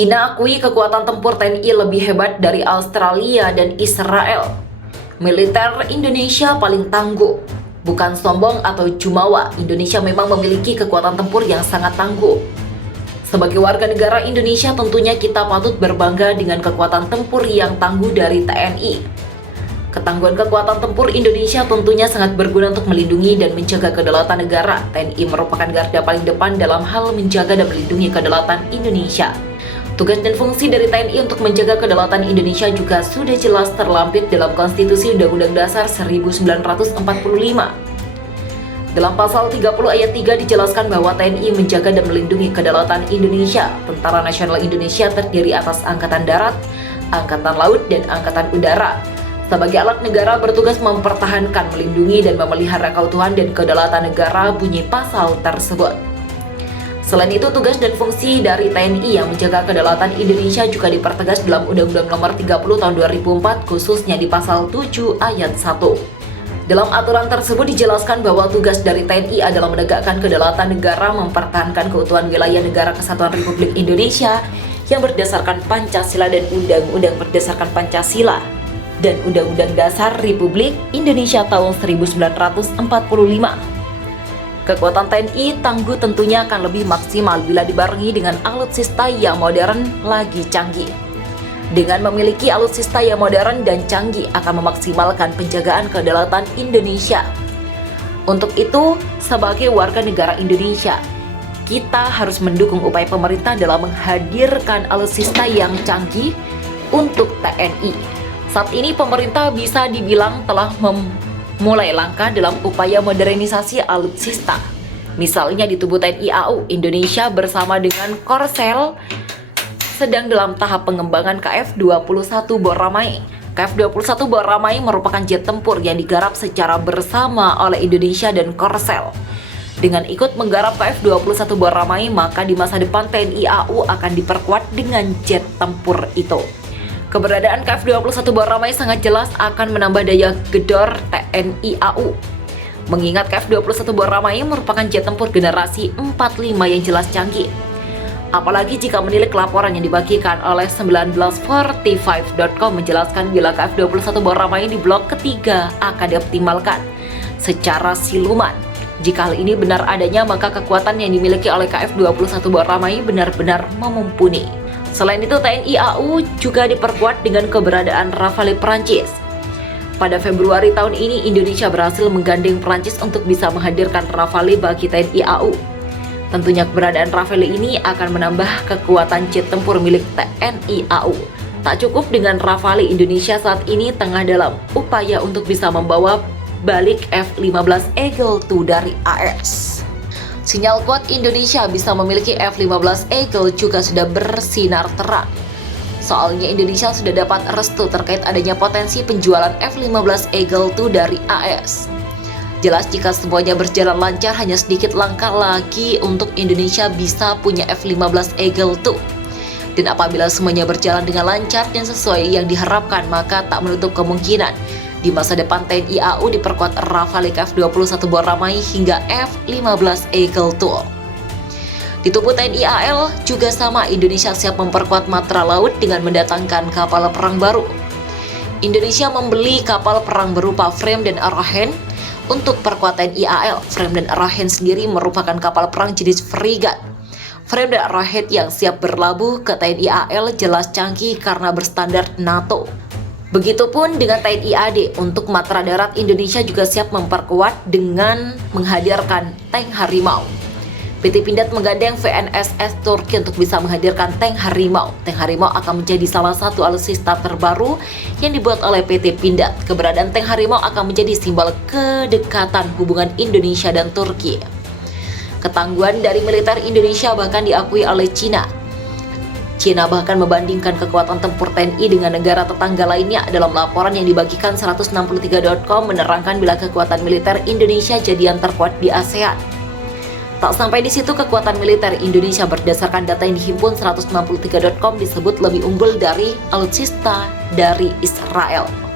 Cina akui kekuatan tempur TNI lebih hebat dari Australia dan Israel. Militer Indonesia paling tangguh. Bukan sombong atau jumawa, Indonesia memang memiliki kekuatan tempur yang sangat tangguh. Sebagai warga negara Indonesia, tentunya kita patut berbangga dengan kekuatan tempur yang tangguh dari TNI. Ketangguhan kekuatan tempur Indonesia tentunya sangat berguna untuk melindungi dan menjaga kedaulatan negara. TNI merupakan garda paling depan dalam hal menjaga dan melindungi kedaulatan Indonesia. Tugas dan fungsi dari TNI untuk menjaga kedaulatan Indonesia juga sudah jelas terlampir dalam Konstitusi Undang-Undang Dasar 1945. Dalam pasal 30 ayat 3 dijelaskan bahwa TNI menjaga dan melindungi kedaulatan Indonesia. Tentara Nasional Indonesia terdiri atas Angkatan Darat, Angkatan Laut, dan Angkatan Udara. Sebagai alat negara bertugas mempertahankan, melindungi, dan memelihara keutuhan dan kedaulatan negara, bunyi pasal tersebut. Selain itu, tugas dan fungsi dari TNI yang menjaga kedaulatan Indonesia juga dipertegas dalam Undang-Undang Nomor 30 Tahun 2004, khususnya di pasal 7 ayat 1. Dalam aturan tersebut dijelaskan bahwa tugas dari TNI adalah menegakkan kedaulatan negara, mempertahankan keutuhan wilayah negara kesatuan Republik Indonesia yang berdasarkan Pancasila dan Undang-Undang berdasarkan Pancasila dan Undang-Undang Dasar Republik Indonesia tahun 1945. Kekuatan TNI tangguh tentunya akan lebih maksimal bila dibarengi dengan alutsista yang modern lagi canggih. Dengan memiliki alutsista yang modern dan canggih akan memaksimalkan penjagaan kedaulatan Indonesia. Untuk itu, sebagai warga negara Indonesia, kita harus mendukung upaya pemerintah dalam menghadirkan alutsista yang canggih untuk TNI. Saat ini pemerintah bisa dibilang telah mulai langkah dalam upaya modernisasi alutsista. Misalnya di tubuh TNI AU, Indonesia bersama dengan Korsel sedang dalam tahap pengembangan KF-21 Boramae. KF-21 Boramae merupakan jet tempur yang digarap secara bersama oleh Indonesia dan Korsel. Dengan ikut menggarap KF-21 Boramae, maka di masa depan TNI AU akan diperkuat dengan jet tempur itu. Keberadaan KF-21 Boramae sangat jelas akan menambah daya gedor TNI AU. Mengingat KF-21 Boramae merupakan jet tempur generasi 45 yang jelas canggih. Apalagi jika menilik laporan yang dibagikan oleh 1945.com menjelaskan bila KF-21 Boramae di blok ketiga akan dioptimalkan secara siluman. Jika hal ini benar adanya, maka kekuatan yang dimiliki oleh KF-21 Boramae benar-benar mumpuni. Selain itu, TNI AU juga diperkuat dengan keberadaan Rafale Perancis. Pada Februari tahun ini, Indonesia berhasil menggandeng Perancis untuk bisa menghadirkan Rafale bagi TNI AU. Tentunya keberadaan Rafale ini akan menambah kekuatan jet tempur milik TNI AU. Tak cukup dengan Rafale, Indonesia saat ini tengah dalam upaya untuk bisa membawa balik F-15 Eagle II dari AS. Sinyal kuat Indonesia bisa memiliki F-15 Eagle juga sudah bersinar terang. Soalnya Indonesia sudah dapat restu terkait adanya potensi penjualan F-15 Eagle II dari AS. Jelas jika semuanya berjalan lancar, hanya sedikit langkah lagi untuk Indonesia bisa punya F-15 Eagle II. Dan apabila semuanya berjalan dengan lancar dan sesuai yang diharapkan, maka tak menutup kemungkinan di masa depan TNI AU diperkuat Rafale KF-21 Boramae hingga F-15 Eagle II. Di tubuh TNI AL juga sama, Indonesia siap memperkuat matra laut dengan mendatangkan kapal perang baru. Indonesia membeli kapal perang berupa frame dan arrowhead untuk perkuat TNI AL. Frame dan arrowhead sendiri merupakan kapal perang jenis frigat. Frame dan arrowhead yang siap berlabuh ke TNI AL jelas canggih karena berstandar NATO. Begitupun dengan TNI AD. Untuk matra darat, Indonesia juga siap memperkuat dengan menghadirkan tank Harimau. PT Pindad menggandeng VNSS Turki untuk bisa menghadirkan tank Harimau. Tank Harimau akan menjadi salah satu alutsista terbaru yang dibuat oleh PT Pindad. Keberadaan tank Harimau akan menjadi simbol kedekatan hubungan Indonesia dan Turki. Ketangguhan dari militer Indonesia bahkan diakui oleh Cina. Cina bahkan membandingkan kekuatan tempur TNI dengan negara tetangga lainnya. Dalam laporan yang dibagikan 163.com menerangkan bila kekuatan militer Indonesia jadi yang terkuat di ASEAN. Tak sampai di situ, kekuatan militer Indonesia berdasarkan data yang dihimpun 163.com disebut lebih unggul dari alutsista dari Israel.